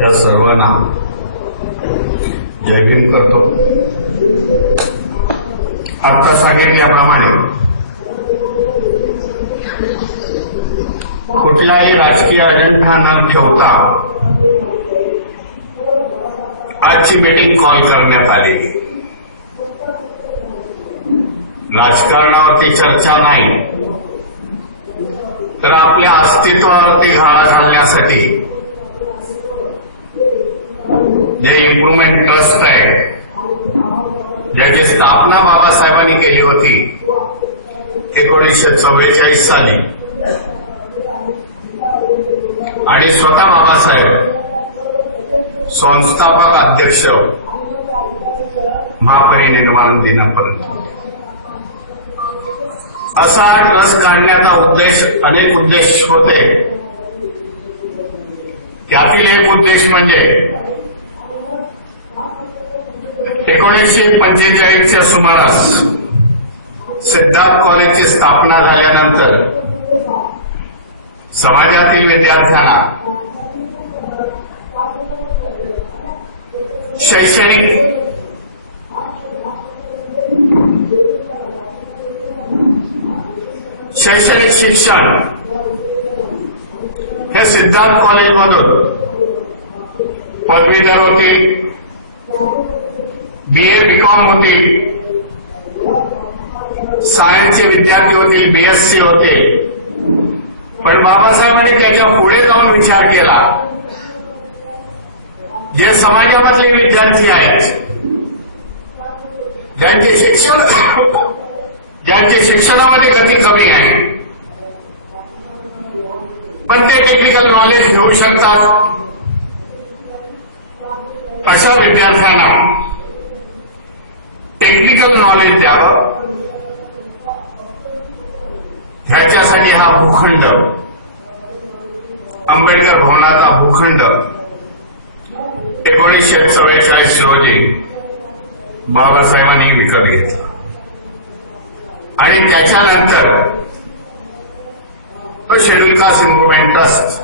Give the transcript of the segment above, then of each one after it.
या सर्वांना जय भीम करतो. आता सांगितल्याप्रमाणे कुठलाही राजकीय अजेंडा न ठेवता आजची मीटिंग कॉल करण्यात आली. राजकारणावरती चर्चा नाही तर आपल्या अस्तित्वावरती घाला घालण्यासाठी जे इम्प्रुव्हमेंट ट्रस्ट आहे, ज्याची स्थापना बाबासाहेबांनी केली होती 1944 साली, आणि स्वतः बाबासाहेब संस्थापक अध्यक्ष महापरिनिर्वाण दिनापर्यंत, असा ट्रस्ट काढण्याचा उद्देश, अनेक उद्देश होते. त्यातील एक उद्देश म्हणजे 1945च्या सुमारास सिद्धार्थ कॉलेजची स्थापना झाल्यानंतर समाजातील विद्यार्थ्यांना शैक्षणिक शिक्षण हे सिद्धार्थ कॉलेजमधून पदवीधर होतील, बीए बीकॉम होतील, सायन्सचे विद्यार्थी होतील, बीएससी होतील. पण बाबासाहेबांनी त्याच्या पुढे जाऊन विचार केला, जे समाजामधले विद्यार्थी आहेत, ज्यांचे शिक्षणामध्ये गती कमी आहे पण ते टेक्निकल नॉलेज घेऊ शकतात, अशा विद्यार्थ्यांना टेक्निकल नॉलेज द्यावं. ह्याच्यासाठी हा भूखंड, आंबेडकर भवनाचा भूखंड 1944 रोजी बाबासाहेबांनी विकत घेतला आणि त्याच्यानंतर तो शेड्यूल कास्ट इम्प्रुव्हमेंट ट्रस्ट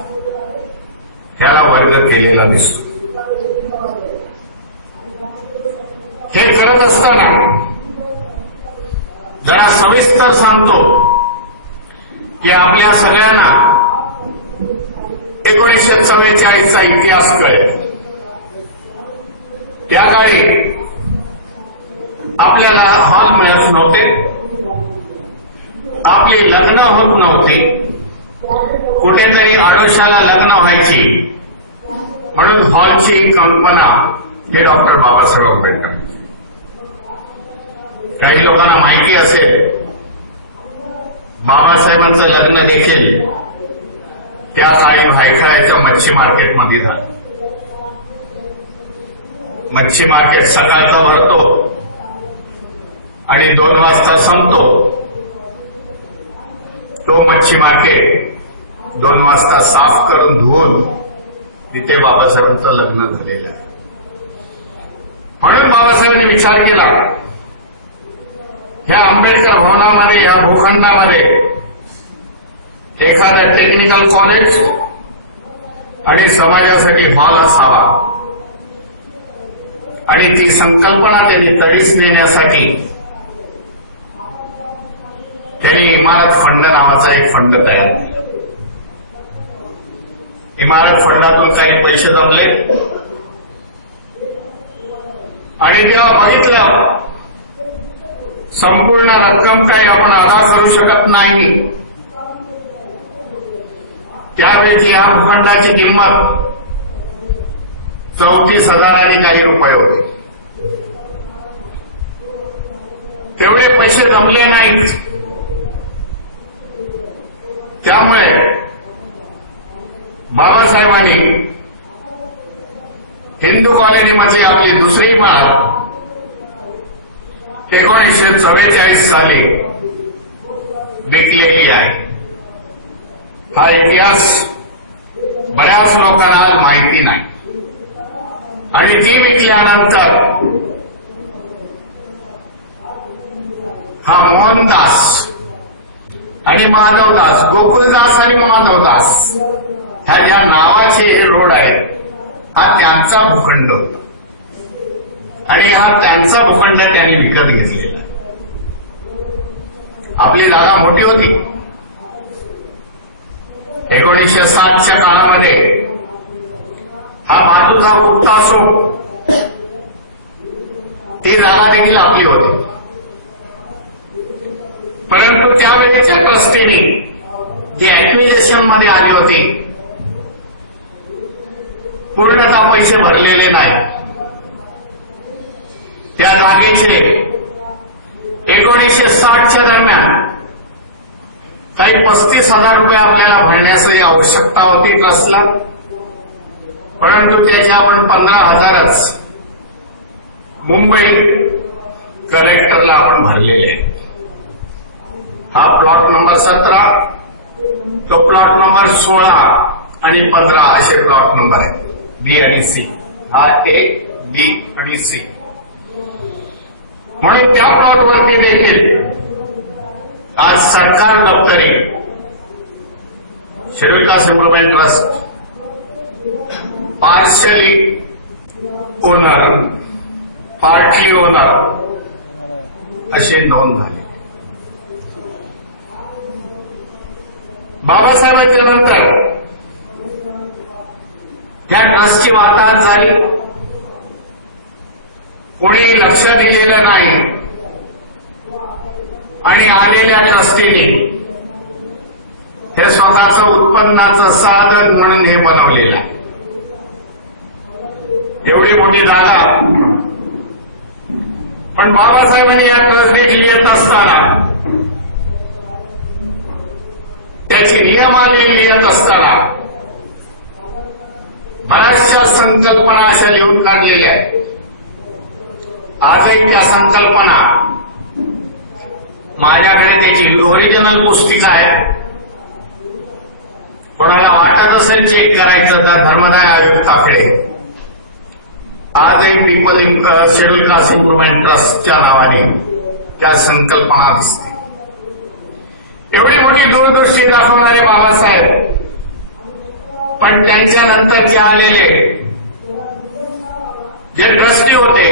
त्याला वर्ग केलेला दिसतो. हे करत असताना जरा सविस्तर सांगतो की आपल्या सगळ्यांना 1944चा इतिहास कळेल. त्या काळी आपल्याला हॉल मिळत नव्हते, आपली लग्न होत नव्हती, कुठेतरी आडोशाला लग्न व्हायची, म्हणून हॉलची कल्पना हे डॉक्टर बाबासाहेब आंबेडकर. काही लोकांना माहिती असेल, बाबासाहेबांचं लग्न देखील त्या काळी भायखळ्याच्या मच्छी मार्केटमध्ये झालं. मच्छी मार्केट सकाळचा भरतो आणि 2 वाजता संपतो. तो मच्छी मार्केट 2 वाजता साफ करून धुवून तिथे बाबासाहेबांचं लग्न झालेलं आहे. म्हणून बाबासाहेबांनी विचार केला, ह्या आंबेडकर भवनामध्ये, ह्या भूखंडामध्ये एखादा टेक्निकल कॉलेज आणि समाजासाठी हॉल असावा. आणि ती संकल्पना त्यांनी तडीस नेण्यासाठी त्यांनी इमारत फंड नावाचा एक फंड तयार केला. इमारत फंडातून काही पैसे जमले आणि तेव्हा बघितलं संपूर्ण रक्कम काही आपण अदा करू शकत नाही. त्यावेळी या भूखंडाची किंमत 34,000 आणि काही रुपये होते. तेवढे पैसे जमले नाहीत. त्यामुळे बाबासाहेबांनी हिंदू कॉलनीमधली आपली दुसरी इमारत 1944 साली विकलेली आहे. हा इतिहास बऱ्याच लोकांना आज माहिती नाही. आणि ती विकल्यानंतर हा मोहनदास आणि माधवदास, गोकुलदास आणि माधवदास ह्या ज्या नावाचे हे रोड आहेत, हा त्यांचा भूखंड होता आणि हा त्यांचा भूखंड त्यांनी विकत घेतलेला. आपली जागा मोठी होती. 1960च्या काळामध्ये हा मातुका गुप्ता असो, ती जागा देखील आपली होती. परंतु त्यावेळेच्या ट्रस्टीने जी ऍक्विजिशन मध्ये आली होती, पूर्णतः पैसे भरलेले नाही. त्या जागेचे 1960च्या दरम्यान काही 35,000 रुपये आपल्याला भरण्याची आवश्यकता होती ट्रस्टला, परंतु त्याचे आपण 15,000च मुंबई कलेक्टरला आपण भरलेले आहे. हा प्लॉट नंबर 17, तो प्लॉट नंबर 16 आणि 15 असे प्लॉट नंबर आहेत, बी आणि सी. हा ए, बी आणि सी. म्हणून त्या प्लॉटवरती देखील आज सरकार दप्तरी schedule caste improvement trust partially owner, partly owner अशी नोंद झाली. बाबासाहेबांच्या नंतर त्या ट्रस्टची वाताहत झाली. कोणी लक्ष दिलेलं नाही आणि आलेल्या ट्रस्टीने हे स्वतःचं उत्पन्नाचं साधन म्हणून हे बनवलेलं आहे. एवढी मोठी जागा, पण बाबासाहेबांनी या ट्रस्ट देखील येत असताना, त्याची नियमावली लिहित असताना बऱ्याचशा संकल्पना अशा लिहून काढलेल्या आहेत. आजही त्या संकल्पना माझ्याकडे त्याची ओरिजिनल पुस्तिका आहे. कोणाला वाटत असेल चेक करायचं तर धर्मदाय आयुक्ताकडे आजही पीपल शेड्यूल कास्ट इम्प्रुव्हमेंट ट्रस्टच्या नावाने त्या संकल्पना दिसते. एवढी मोठी दूरदृष्टी दाखवणारे बाबासाहेब, पण त्यांच्या नंतरचे आलेले जे ट्रस्टी होते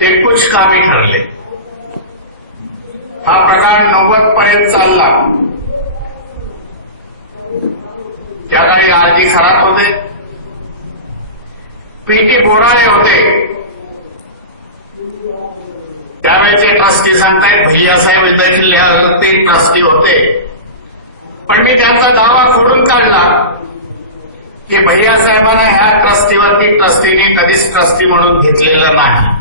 ते कुछ कामी ठरले. हा प्रकार 90 पर्यंत चालला. त्या काळी आरजी खराब होते, पीटी बोराळे होते. त्यावेळेचे ट्रस्टी सांगतायत भैयासाहेब देखील ते ट्रस्टी होते, पण मी त्यांचा दावा खोडून काढला की भैयासाहेबांना ह्या ट्रस्टीवरती ट्रस्टीने कधीच ट्रस्टी म्हणून घेतलेलं नाही,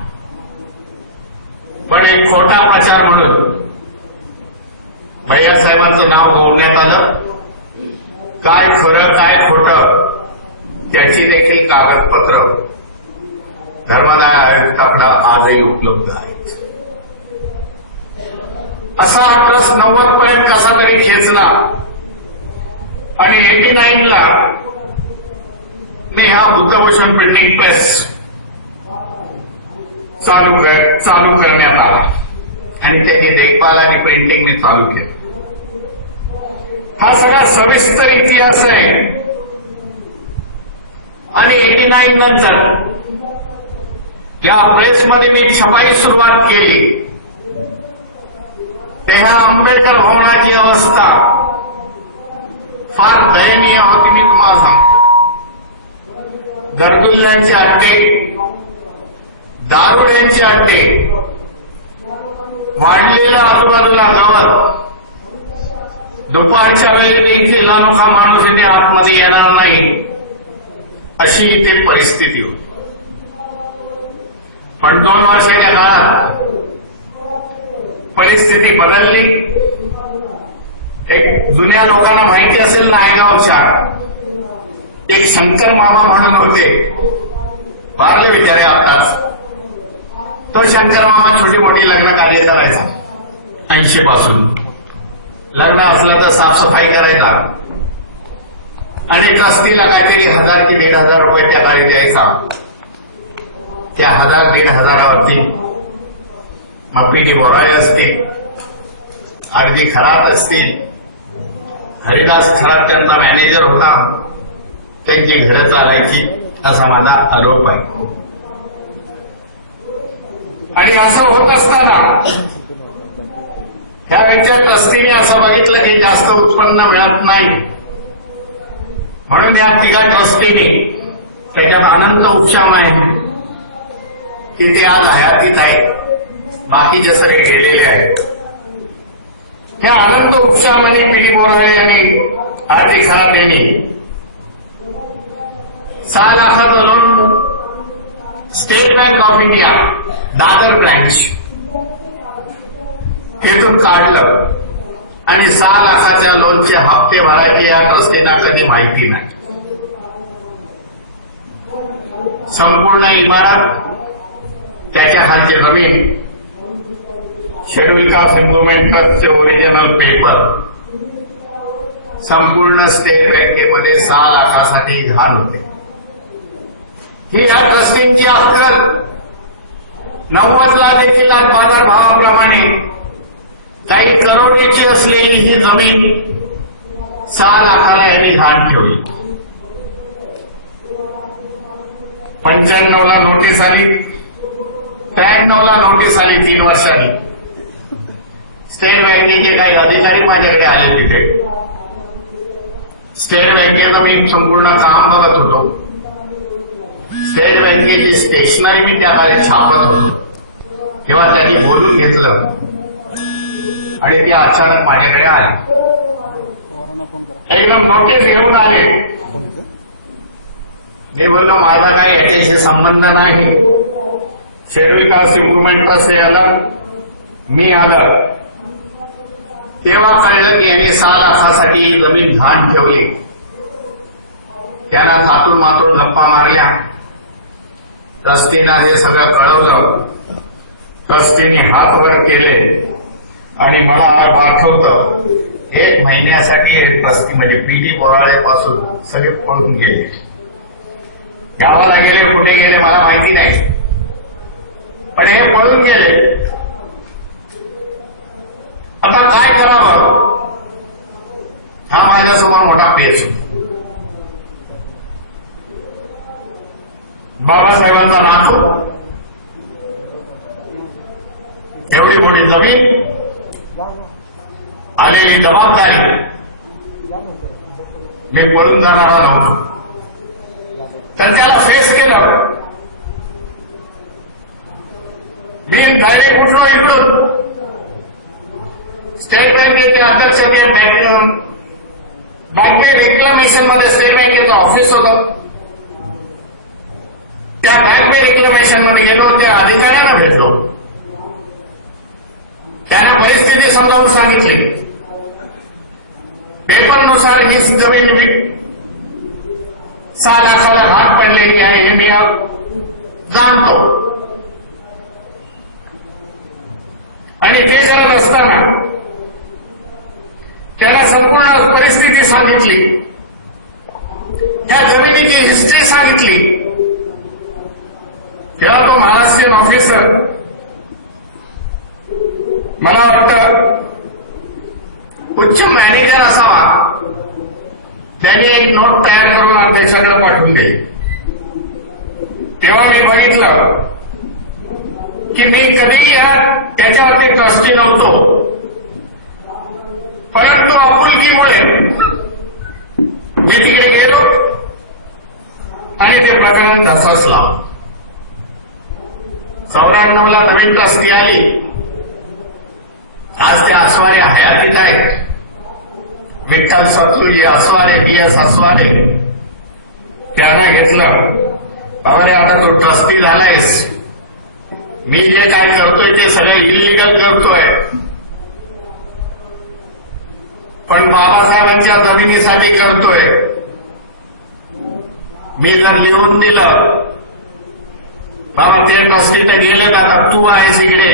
पण एक खोटा प्रचार म्हणून भैयासाहेबांचं नाव गौरण्यात आलं. काय खरं काय खोटं त्याची देखील कागदपत्र धर्मदाय आयुक्ताकडे आजही उपलब्ध आहेत. असा हा ट्रस्ट 90 पर्यंत कसा तरी खेचला आणि 89ला मी हा बुद्धभूषण प्रिंटिंग प्रेस चालू करण्यात आला आणि त्याची देखभाल आणि प्रिंटिंग मी चालू केलं. हा सगळा सविस्तर इतिहास आहे. आणि 89 नंतर या प्रेसमध्ये मी छपाई सुरुवात केली तेव्हा आंबेडकर भवनाची अवस्था फार दयनीय होती. मी तुम्हाला सांगतो, गर्दुल्ल्यांचे अड्डे, दारुड्यांचे अड्डे, वाढलेलं आजूबाजूला गवत, दुपारच्या वेळी देखील अनोखा माणूस इथे आतमध्ये येणार नाही अशी इथे परिस्थिती होती. पण 2 वर्षाच्या काळात परिस्थिती बदलली. एक जुन्या लोकांना माहिती असेल नायगावच्या एक शंकर मामा म्हणून होते, वारले विचारे आताच. तो शंकर मामा छोटी मोठी लग्न कार्य करायचा. 80 पासून लग्न असलं तर साफसफाई करायचा आणि ट्रस्टीला काहीतरी 1000 की 1500 रुपये त्या काळी द्यायचा. त्या 1000-1500वरती मग पीटी बोराळे असतील, आरजी खरात असतील, हरिदास खरात त्यांचा मॅनेजर होता, त्यांची घरं चालायची असा माझा आरोप आहे. आणि असं होत असताना ह्या वेळच्या ट्रस्टीने असं बघितलं की जास्त उत्पन्न मिळत नाही, म्हणून या तिघा ट्रस्टीने त्याच्यात अनंत उपशम आहे की ते आज हयातीत आहेत, बाकीचे सगळे गेलेले आहेत. ह्या अनंत उपशम आणि पीडी बोराळे आणि आर्थिक खात्याने 6 लाखाचं loan state bank of India Dadar branch हेतून काढलं आणि 6 लाखाच्या लोनचे हप्ते भरायचे या ट्रस्टीना कधी माहिती नाही. संपूर्ण इमारत, त्याच्या खालची जमीन, शेड्यूल कास्ट इम्प्रुव्हमेंट ट्रस्टचे ओरिजिनल पेपर, संपूर्ण स्टेट बँकेमध्ये 6 लाखासाठी घाण होते. ही या ट्रस्टींची अक्कल 90ला देखील बाजार भावाप्रमाणे काही करोडीची असलेली ही जमीन 6 लाखाला यांनी घाण ठेवली. 95ला नोटीस आली, 93ला नोटीस आली 3 वर्षांनी. स्टेट बँकेचे काही अधिकारी माझ्याकडे आले तिथे. स्टेट बँकेचं मी संपूर्ण काम बघत होतो. स्टेट बँकेची स्टेशनरी मी त्या काळी छापत होतो, तेव्हा त्यांनी बोलून घेतलं आणि ते अचानक माझ्याकडे आले. एकदम नोटीस घेऊन आले. मी बोललो माझा काही याच्याशी संबंध नाही, शेड्यूल कास्ट इम्प्रुव्हमेंट ट्रस्ट आलं, मी आलं. तेव्हा कळलं की यांनी 6 लाखासाठी जमीन घाण ठेवली. त्यांना थातून मातून गप्पा मारल्या. ट्रस्टीना हे सगळं कळवलं. ट्रस्टीने हात वर केले आणि मला आठवतं 1 महिन्यासाठी हे ट्रस्टी म्हणजे पीडी बोराळेपासून सगळे पळून गेले. गावाला गेले, कुठे गेले मला माहिती नाही, पण हे पळून गेले. आता काय करावं हा माझ्यासमोर मोठा पेच. बाबासाहेबांचा नातू, एवढी मोठी जमीन, आलेली जबाबदारी, मी पळून जाणारा नव्हतो. तर त्याला फेस केलं. मी डायरेक्ट उठलो इकडून. स्टेट बँकेचे अध्यक्ष ते बँके रिक्लेमेशन मध्ये स्टेट बँकेचं ऑफिस होतं. त्या बँक रिक्लेमेशन मध्ये गेलो, त्या अधिकाऱ्यांना भेटलो. त्यांना परिस्थिती समजावून सांगितली. पेपरनुसार ही जमीन 6 लाखाला घाट पडलेली आहे हे मी जाणतो. आणि ते करत असताना त्याला संपूर्ण परिस्थिती सांगितली, त्या जमिनीची हिस्ट्री सांगितली. तेव्हा तो महाराष्ट्रीयन ऑफिसर, मला वाटतं उच्च मॅनेजर असावा, त्यांनी एक नोट तयार करून अध्यक्षाकडे पाठवून दिली. तेव्हा मी बघितलं की मी कधीही त्याच्यावरती ट्रस्टी नव्हतो, परंतु आपुलकीमुळे मी तिकडे गेलो आणि ते प्रकरण तसंच लावलं. 94ला नवीन ट्रस्टी आली. आज ते असवारे हयातीत आहेत. विठ्ठल सतलुजी असवारे, BS असवारे. त्यांना घेतलं, बाबा रे आता तो ट्रस्टी झालायस, मी जे काय करतोय ते सगळं इलिगल करतोय, पण बाबासाहेबांच्या जमिनीसाठी करतोय. मी जर लिहून दिलं, बाबा ते ट्रस्टी तर गेले, आता तू आहेस इकडे,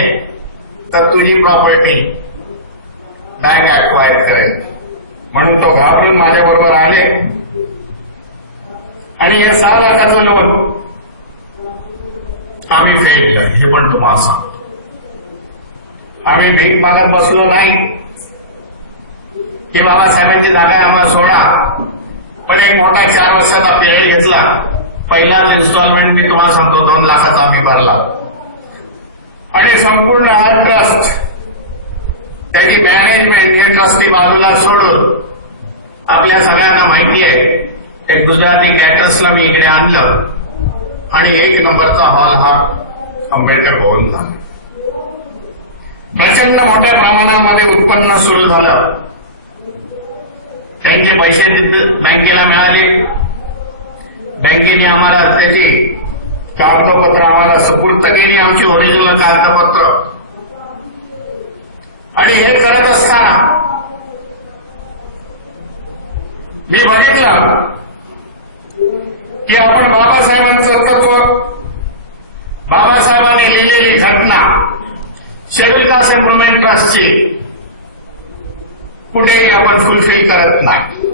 तर तुझी प्रॉपर्टी बँक अक्वायर करेल. म्हणून तो घाबरून माझ्याबरोबर आले आणि हे 6 लाखाचं लोन आम्ही फेडलं. हे पण तुम्हाला सांगतो, आम्ही भीक मागत बसलो नाही की बाबासाहेबांची जागा आम्हाला सोडा, पण एक मोठा 4 वर्षाचा पिरियड घेतला. पहिलाच इन्स्टॉलमेंट मी तुम्हाला सांगतो 2 लाखाचा आम्ही भरला आणि संपूर्ण हा ट्रस्ट त्याची मॅनेजमेंट हे ट्रस्टी बाजूला सोडून आपल्या सगळ्यांना माहिती आहे एक गुजराती कॅटरर्सला मी इकडे आणलं आणि 1 नंबरचा हॉल हा आंबेडकर भवन झाला. प्रचंड मोठ्या प्रमाणामध्ये उत्पन्न सुरू झालं. त्यांचे पैसे बँकेला मिळाले. बँकेने आम्हाला त्याची कागदपत्र आम्हाला सुपूर्द केली, आमची ओरिजिनल कागदपत्र. आणि हे करत असताना मी बघितलं की आपण बाबासाहेबांचं तत्व, बाबासाहेबांनी लिहिलेली घटना शेड्यूल कास्ट इम्प्रुव्हमेंट ट्रस्टची कुठेही आपण फुलफिल करत नाही.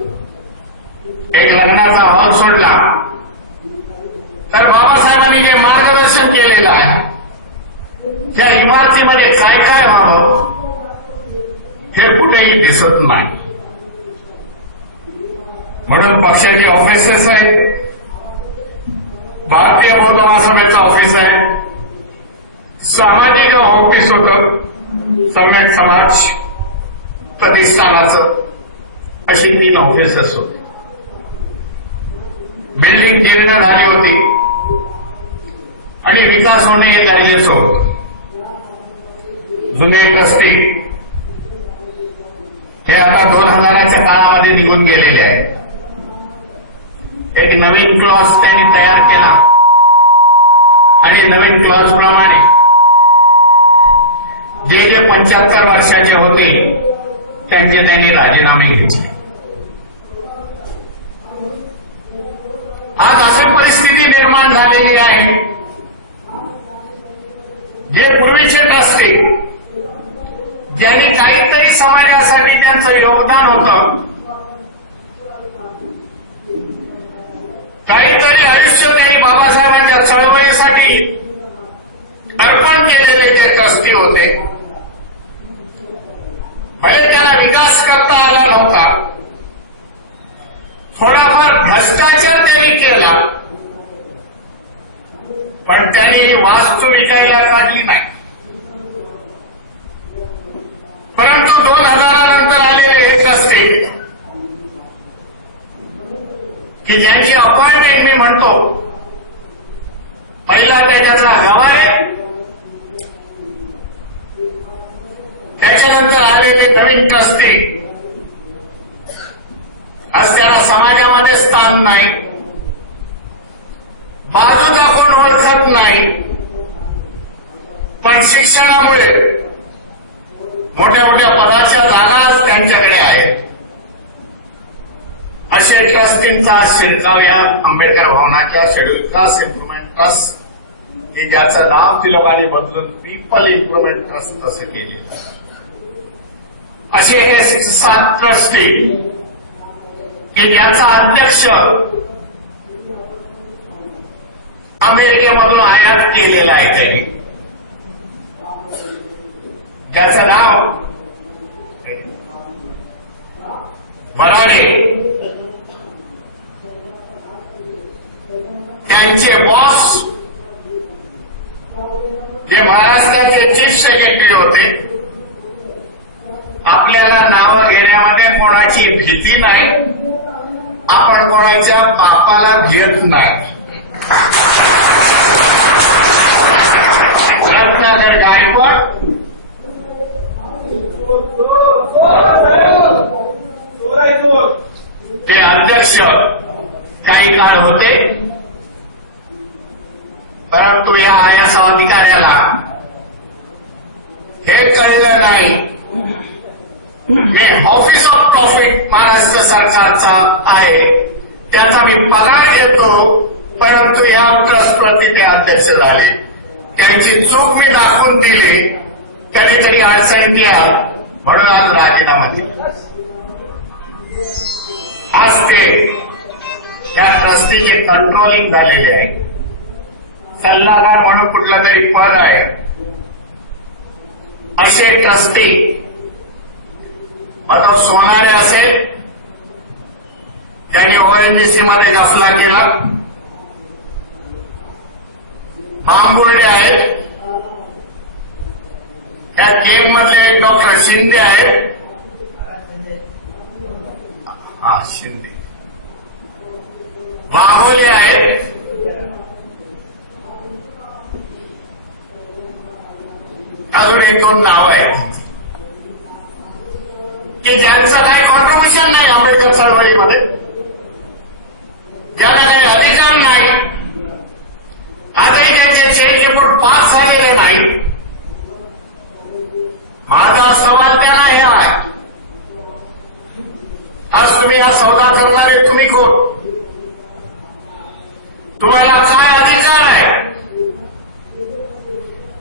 एक लग्नाचा हॉल सोडला तर बाबासाहेबांनी जे मार्गदर्शन केलेलं आहे त्या इमारतीमध्ये काय काय व्हावं हे कुठेही दिसत नाही. म्हणून पक्षाची ऑफिसेस आहेत, भारतीय बौद्ध महासभेचं ऑफिस आहे, सामाजिक ऑफिस होतं, सम्यक समाज प्रतिष्ठानाचं, अशी 3 ऑफिसेस होती. बिल्डिंग जीर्ण झाली होती आणि विकास होणे हे गरजेचं होतं. जुने ट्रस्टी हे आता 2000च्या काळामध्ये निघून गेलेले आहेत. एक नवीन क्लॉज त्यांनी तयार केला आणि नवीन क्लॉज प्रमाणे जे 75 वर्षाचे होते त्यांचे त्यांनी राजीनामे घेतले. आज अशी परिस्थिती निर्माण झालेली आहे जे पूर्वीचे ट्रस्टी ज्यांनी काहीतरी समाजासाठी त्यांचं योगदान होतं, काहीतरी आयुष्य त्यांनी बाबासाहेबांच्या चळवळीसाठी अर्पण केलेले जे ट्रस्टी होते, भले त्याला विकास करता आला नव्हता, थोडाफार भ्रष्टाचार त्यांनी केला, पण त्यांनी वास्तू विकायला काढली नाही. परंतु 2000 नंतर आलेले हे ट्रस्टी की ज्यांची अपॉइंटमेंट मी म्हणतो, पहिला त्याच्यातला गवारे, त्याच्यानंतर आलेले नवीन ट्रस्टी, आज त्याला समाजामध्ये स्थान नाही, बाजू दाखवून ओळखत नाही, पण शिक्षणामुळे मोठ्या मोठ्या पदाच्या जागाच त्यांच्याकडे आहेत. असे ट्रस्टींचा शिरकाव या आंबेडकर भवनाच्या शेड्यूल कास्ट इम्प्रुव्हमेंट ट्रस्ट, की ज्याचं नाव ती लोकांनी बदलून पीपल इम्प्रुव्हमेंट ट्रस्ट असं केले. असे हे 7 ट्रस्टी की ज्याचा अध्यक्ष अमेरिकेमधून आयात केलेला आहे त्यांनी, ज्याचं नाव बराडे, त्यांचे बॉस जे महाराष्ट्राचे चीफ सेक्रेटरी होते. आपल्याला नावं घेण्यामध्ये कोणाची भीती नाही, आपण कोणाच्या बापाला घेत नाही. रत्नाकर गायकवाड ते अध्यक्ष काही काळ होते, परंतु या आयएस अधिकाऱ्याला हे कळलं नाही मी ऑफिस ऑफ प्रॉफिट महाराष्ट्र सरकारचा आहे, त्याचा मी पगार घेतो, परंतु या ट्रस्टवरती ते अध्यक्ष झाले. त्यांची चूक मी दाखवून दिली, कधीतरी अडचणीत या म्हणून आज राजीनामा दिला. आज ते या ट्रस्टीचे कंट्रोलिंग झालेले आहे. सल्लागार म्हणून कुठलं तरी पद आहे. असे ट्रस्टी मग तो सोनारे असेल ज्यांनी ओएनजीसी मध्ये घपला केला. बांबुर्डे आहेत, त्या केम मधले एक डॉक्टर शिंदे आहेत. हा शिंदे. बाहोले आहेत. अजून एक दोन नाव आहेत की ज्यांचं काही कॉन्ट्रीब्युशन नाही आंबेडकर चळवळीमध्ये, ज्यांना काही अधिकार नाही, आजही त्यांचे चेक रिपोर्ट पास झालेले नाही. माझा सवाल त्यांना हे आहे, आज तुम्ही हा सौदा करणारे तुम्ही कोण? तुम्हाला काय अधिकार आहे?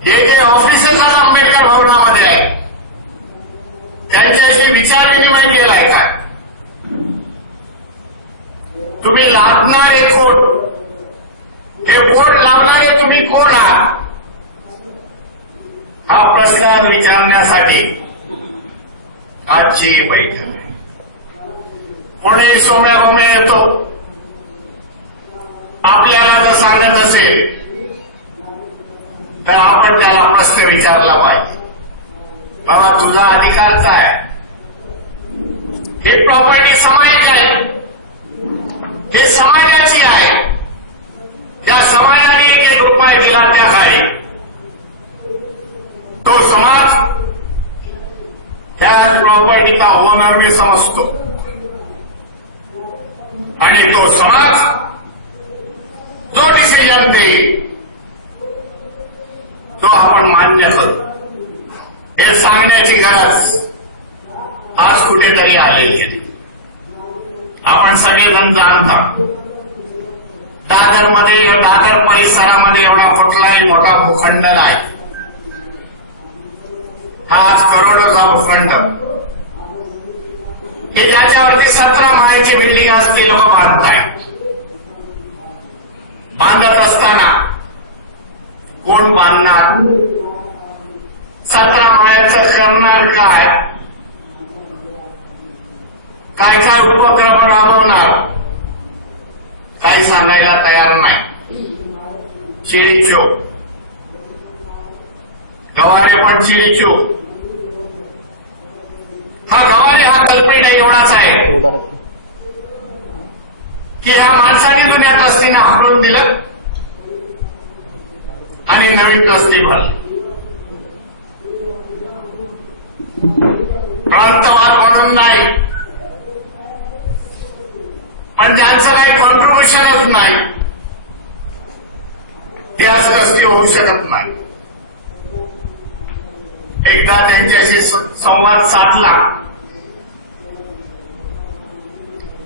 जे ऑफिसेस आज आंबेडकर भवनामध्ये आहे त्यांच्याशी विचार विनिमय केलाय काय? तुम्ही लादणारे कोण? हे बोर्ड लावणारे तुम्ही कोण आहात? हा प्रश्न विचारण्यासाठी आजची ही बैठक आहे. कोणी सोम्या गोम्या येतो, आपल्याला जर सांगत असेल तर आपण त्याला प्रश्न विचारला पाहिजे, बाबा तुझा अधिकार काय? ही प्रॉपर्टी सामायिक आहे, हे समाजाची आहे. त्या समाजाने एक रुपया दिला त्या काळी तो समाज त्या प्रॉपर्टीचा ओनर मी समजतो आणि तो समाज जो डिसिजन देईल तो आपण मान्य करू. हे सांगण्याची गरज आज कुठेतरी आलेली आहे. आपण सगळेजण जाणता दादरमध्ये, दादर परिसरामध्ये एवढा कुठलाही मोठा भूखंड नाही. हा आज करोडोचा भूखंड की ज्याच्यावरती 17 माळ्याची बिल्डिंग असते लोक बांधतायत. बांधत असताना कोण बांधणार? 17 माळ्याचं करणार काय? काय काय उपक्रम राबवणार? काही सांगायला तयार नाही. चिडीचूप, गवारे पण चिडीचूप. हा गवारे हा कल्पित एवढाच आहे की ह्या माणसाने जुन्या ट्रस्टीने हाकलून दिलं आणि नवीन ट्रस्टी भरली. प्रांतवाद म्हणून नाही, पण ज्यांचं काही कॉन्ट्रीब्युशनच नाही ते आज ट्रस्टी होऊ शकत नाही. एकदा त्यांच्याशी संवाद साधला,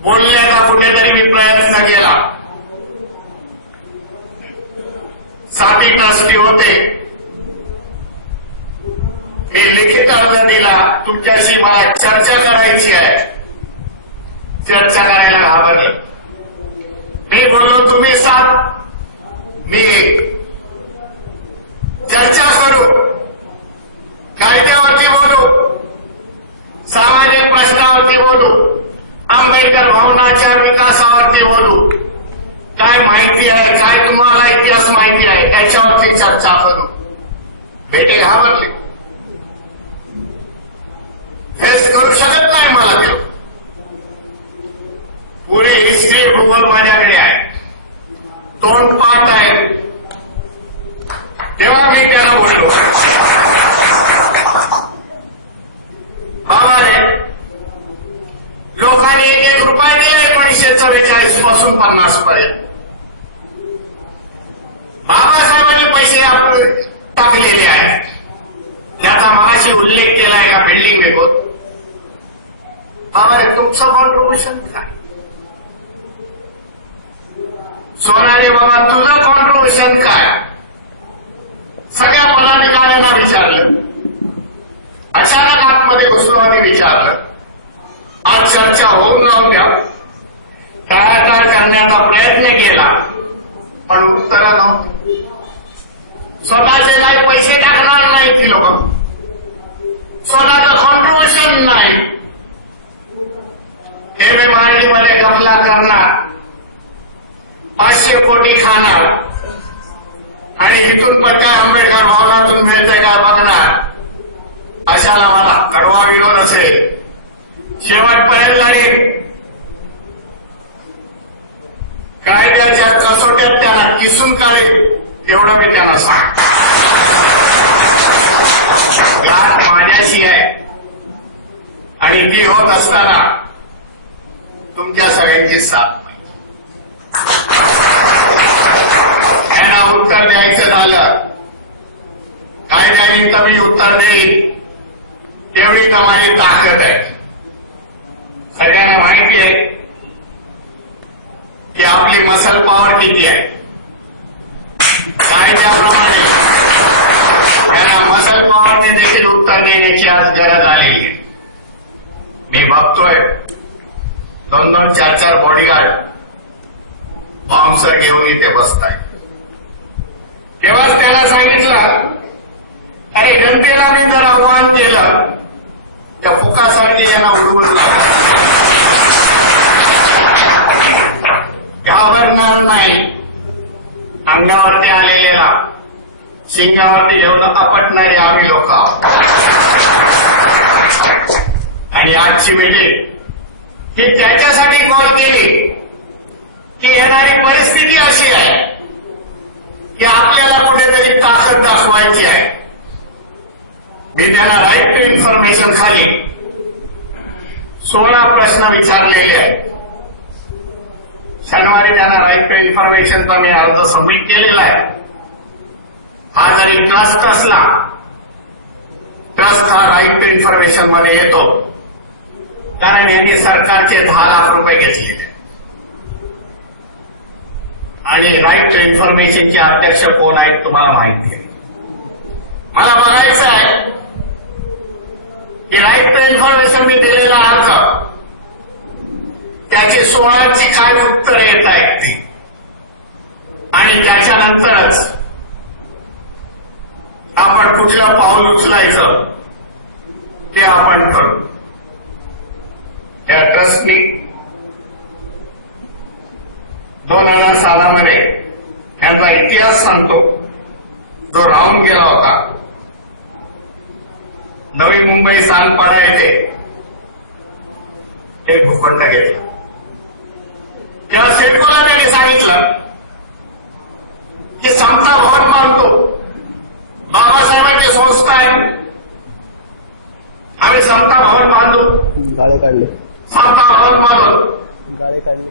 बोलण्याचा कुठेतरी मी प्रयत्न केला. साधी ट्रस्टी होते. मी लिखित अर्ज दिला, तुमच्याशी मला चर्चा करायची आहे. चर्चा करायला घाबरलं. मी बोललो तुम्ही 7, मी 1. चर्चा करू, कायद्यावरती बोलू, सामाजिक प्रश्नावरती बोलू, आंबेडकर भवनाच्या विकासावरती बोलू. काय माहिती आहे, काय तुम्हाला इतिहास माहिती आहे त्याच्यावरती चर्चा करू. बेटे घाबरले, फेस करू शकत नाही मला ते. पुढे हिस्ट्री भूगोल माझ्याकडे आहे, तोंडपाठ आहे. तेव्हा मी त्याला बोललो, बाबा रे, लोकांनी 1 रुपया दिला 1944 पासून 50 पर्यंत. बाबासाहेबांनी पैसे आपण टाकलेले आहेत. त्याचा मगाशी उल्लेख केलाय का बिल्डिंग विकून. बाबा रे, तुमचं कॉन्ट्रीब्युशन काय? सोनारे बाबा, तुझं कॉन्ट्रीब्युशन काय? सगळ्या पदाधिकाऱ्यांना विचारलं. अचानक आतमध्ये घुसलो आणि विचारलं. आज चर्चा होऊन राहून द्या. टाळाटाळ करण्याचा प्रयत्न केला पण उत्तरं नव्हती. स्वतःचे काही पैसे टाकणार नाही ती लोक, स्वतःचं कॉन्ट्रीब्युशन नाही. MMRD मध्ये घपला करणार, 500 कोटी खाणार आणि इथून पण काय आंबेडकर भवनातून मिळतंय काय बघणार, अशाला मला कडवा विरोध असेल. शेवटपर्यंत लढेल. कायद्याच्या कसोट्यात त्याला किसून काढेल एवढं मी त्याला सांग. गाठ माझ्याशी आहे आणि ती होत असताना तुमच्या सगळ्यांची साथ पाहिजे. यांना उत्तर द्यायचं झालं कायद्याने मी उत्तर देईन तेवढी तर माझी ताकद आहे. सगळ्यांना माहिती आहे की आपली मसल पॉवर किती आहे. कायद्याप्रमाणे त्यांना मसल पॉवरने देखील उत्तर देण्याची आज गरज आलेली आहे. मी बघतोय 2-2, 4-4 बॉडीगार्ड बाउन्सर घेऊन इथे बसताय. तेव्हाच त्याला सांगितलं अरे जनतेला मी जर आव्हान केलं त्या फुकासारखे यांना उडवून घाबरणार नाही. अंगावरती आलेलेला शिंगावरती जेवढं आपटणारे आम्ही लोक आहोत. आणि आजची मीटिंग ही त्याच्यासाठी कॉल केली की येणारी परिस्थिती अशी आहे की आपल्याला कुठेतरी ताकद दाखवायची आहे. मी त्याला राईट टू इन्फॉर्मेशन खाली 16 प्रश्न विचारलेले आहेत. शनिवारी त्यांना राईट टू इन्फॉर्मेशनचा मी अर्ज सबमिट केलेला आहे. हा जरी ट्रस्ट असला, ट्रस्ट हा राईट टू इन्फॉर्मेशन मध्ये येतो कारण यांनी सरकारचे 10 लाख रुपये घेतलेले आणि राईट टू इन्फॉर्मेशनचे अध्यक्ष कोण आहेत तुम्हाला माहिती आहे. मला बघायचं आहे की राईट टू इन्फॉर्मेशन मी दिलेला अर्ज त्याची 16ची काय उत्तर येत आहेत ती आणि त्याच्यानंतरच आपण कुठलं पाऊल उचलायचं ते आपण करू. या ट्रस्टनी 2000 सालामध्ये याचा इतिहास सांगतो जो राहून गेला होता. नवी मुंबई सालपाडा येथे एक भूखंड घेतला. तेव्हा सिडकोला त्यांनी सांगितलं की समता भवन बांधतो, बाबासाहेबांची संस्था आहे, आम्ही समता भवन बांधू. गाळे काढले, समता भवन बांधून गाळे काढले,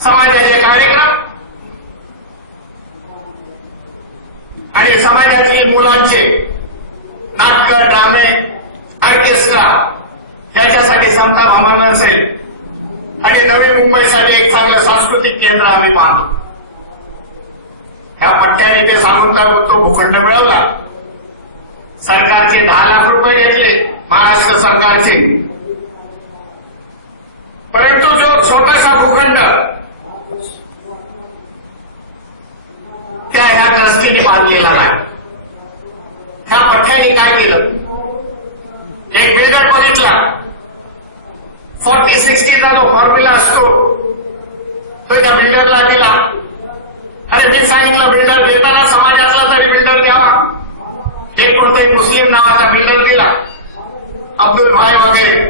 समाजाचे कार्यक्रम आणि समाजातील मुलांचे नाटक, ड्रामे, ऑर्केस्ट्रा याच्यासाठी समता भवन असेल आणि नवी मुंबईसाठी एक चांगलं सांस्कृतिक केंद्र आम्ही बांधू. ह्या पट्ट्याने ते सांगून तो भूखंड मिळवला. सरकारचे 10 लाख रुपये घेतले महाराष्ट्र सरकारचे. परंतु जो छोटासा भूखंड त्या ह्या ट्रस्टीने बांधलेला नाही. ह्या पठ्ठ्याने काय केलं, एक बिल्डर बघितला 40-60चा जो फॉर्म्युला असतो तो त्या बिल्डरला दिला. अरे मी सांगितलं बिल्डर देताना समाजातला तरी बिल्डर द्यावा. एक कोणताही मुस्लिम नावाचा बिल्डर दिला, अब्दुल भाई वगैरे,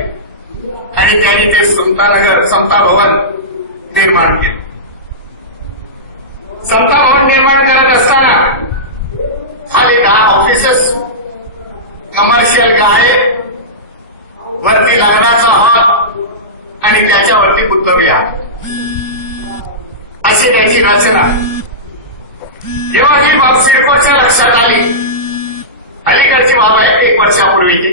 आणि त्यांनी ते समता भवन निर्माण केलं. समता भवन निर्माण करत असताना खाली 10 ऑफिसेस, कमर्शियल गाळे, वरती लग्नाचा हॉल आणि त्याच्यावरती बुद्धविहार अशी त्याची रचना. जेव्हा ही बाब सिडकोच्या लक्षात आली, अलीकडची बाब आहे 1 वर्षापूर्वीची,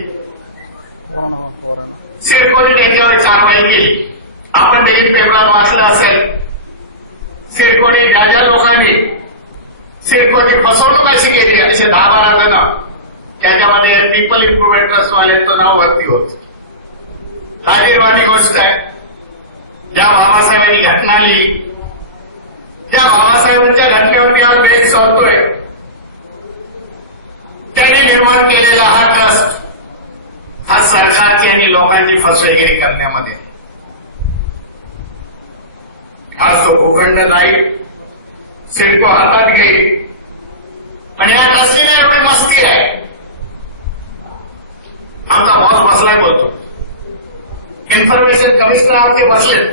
सिडकोने त्याच्यावर कारवाई केली. आपण देखील पेपरात वाचलं असेल. सिडकोने ज्या लोकांनी सिडकोची फसवणूक अशी केली असे 10-12 जण त्याच्यामध्ये पीपल इम्प्रुव्हमेंट ट्रस्टवाल्यांचं नाव वरती होत. लाजीरवाणी गोष्ट आहे. ज्या बाबासाहेबांनी घटना लिहिली, त्या बाबासाहेबांच्या घटनेवरती आज बेस चालतोय, त्यांनी निर्माण केलेला हा ट्रस्ट हा सरकारची आणि लोकांची फसवेगिरी करण्यामध्ये. आज तो भूखंड जाईल सिडको हातात घेईल. पण या ट्रस्टीला एवढी मस्ती आहे. आमचा बॉस बसलाय बोलतो. इन्फॉर्मेशन कमिशनर ते बसलेत,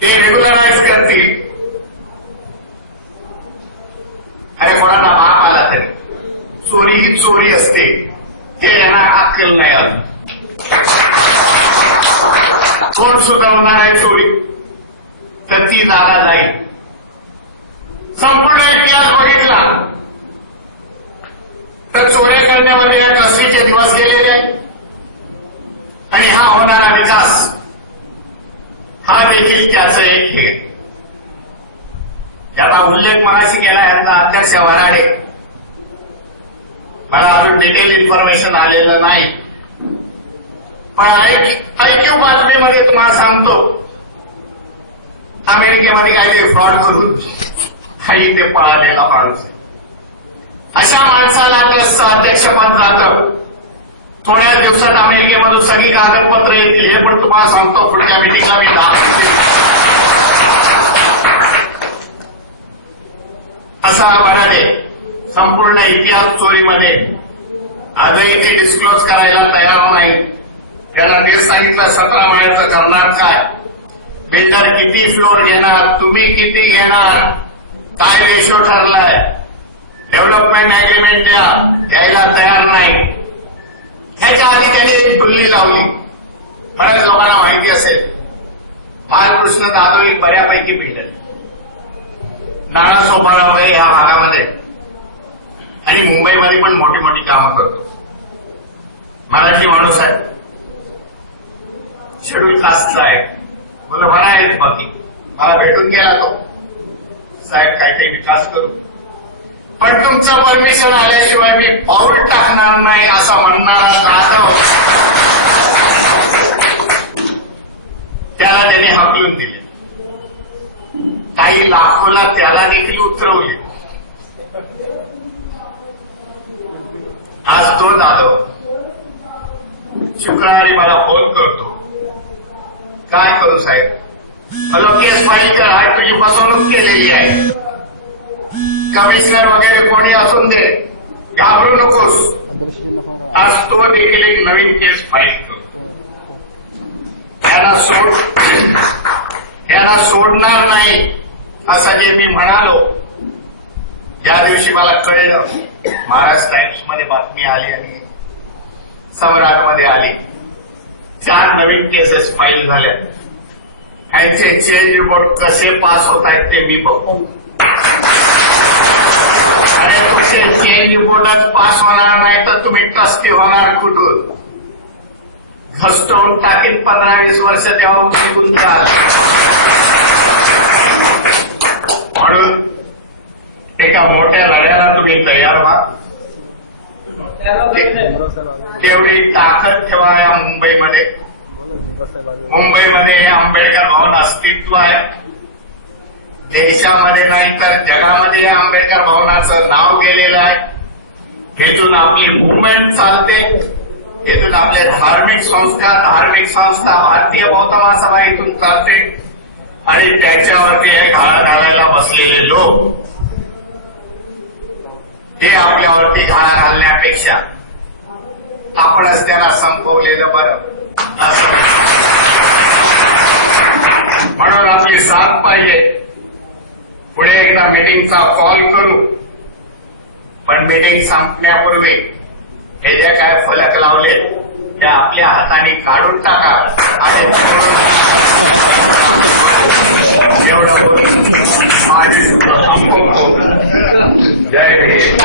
ते रेग्युलराइज करतील. अरे कोणाला बाप आला तरी चोरी ही चोरी असते, ते यांना अक्कल नाही आलं. कोण सुधारणार आहे चोरी, तर ती नाला जाईल. संपूर्ण इतिहास बघितला तर चोऱ्या करण्यामध्ये या ट्रस्टीचे दिवस गेलेले आहेत. आणि हा होणारा विकास हा देखील त्याचं एक हे. त्याचा उल्लेख मगाशी केला यांचा अध्यक्ष वराडे. मला अजून डिटेल इन्फॉर्मेशन आलेलं नाही, पण ऐक्यू बातमीमध्ये तुम्हाला सांगतो, अमेरिकेमध्ये काहीतरी फ्रॉड करून हा इथे पळालेला माणूस आहे. अशा माणसाला ट्रस्टचं अध्यक्षपद जातं. थोड्या दिवसात अमेरिकेमधून सगळी कागदपत्र येतील, हे पण तुम्हाला सांगतो. पुढच्या मिटिंगला मी दाखवते. असा वराडे संपूर्ण इतिहास चोरीमध्ये आजही ते डिस्क्लोज करायला तयार नाही. त्याला तेच सांगितलं 17 माळ्याचं करणार काय, बिल्डर किती फ्लोर घेणार, तुम्ही किती घेणार, काय रेशो ठरलाय, डेव्हलपमेंट अग्रीमेंट द्यायला तयार नाही. ह्याच्या आधी त्यांनी एक खुल्ली लावली. बऱ्याच लोकांना माहिती असेल, बालकृष्ण जाधव एक बऱ्यापैकी बिल्डर, नाणासोपारा वगैरे ह्या भागामध्ये आणि मुंबईमध्ये पण मोठी मोठी कामं करतो. मराठी माणूस आहे, शेड्यूल कास्टचा आहे. बोल बरा आहे बाकी. मला भेटून गेला तो, साहेब काहीतरी विकास करू, पण तुमचं परमिशन आल्याशिवाय मी पाऊल टाकणार नाही असं म्हणणारा जाधव, त्याला त्याने हकलून दिले. काही लाखोला त्याला देखील उतरवले. आज तो जाधव शुक्रवारी मला फोन करतो, काय करू साहेब, मला केस फाईल कर, आज तुझी फसवणूक केलेली आहे. कमिशनर वगैरे कोणी असून दे, घाबरू नकोस. आज तो देखील एक नवीन केस फाईल करतो. याला सोडणार नाही असं जे मी म्हणालो, ज्या दिवशी मला कळलं, महाराष्ट्र टाइम्स मध्ये बातमी आली आणि सम्राटमध्ये आली, 4 नवीन केसेस फाईल झाल्या. ह्यांचे चेंज रिपोर्ट कसे पास होत आहेत ते मी बघतो. आणि तुमचे चेंज रिपोर्टच पास होणार नाही तर तुम्ही ट्रस्टी होणार कुठून? घसटवून टाकीन 15-20 वर्ष तेव्हा निघून जाल. म्हणून एका मोठ्या लढ्याला तुम्ही तयार व्हा. तेवढी ताकद ठेवा. या मुंबईमध्ये आंबेडकर भवन अस्तित्व आहे. देशामध्ये नाही तर जगामध्ये या आंबेडकर भवनाचं नाव गेलेलं आहे. हेतून आपली मुवमेंट चालते. हेतून आपले धार्मिक संस्था भारतीय बौद्ध महासभा इथून चालते. आणि त्याच्यावरती हे घाला घालायला बसलेले लोक, हे आपल्यावरती घाला घालण्यापेक्षा आपणच त्याला संपवलेलं बरं. म्हणून आपली साथ पाहिजे. पुढे एकदा मीटिंगचा कॉल करू, पण मीटिंग संपण्यापूर्वी हे जे काय फलक लावले ते आपल्या हाताने काढून टाका आणि एवढं माझे संपवतो. जय भीम.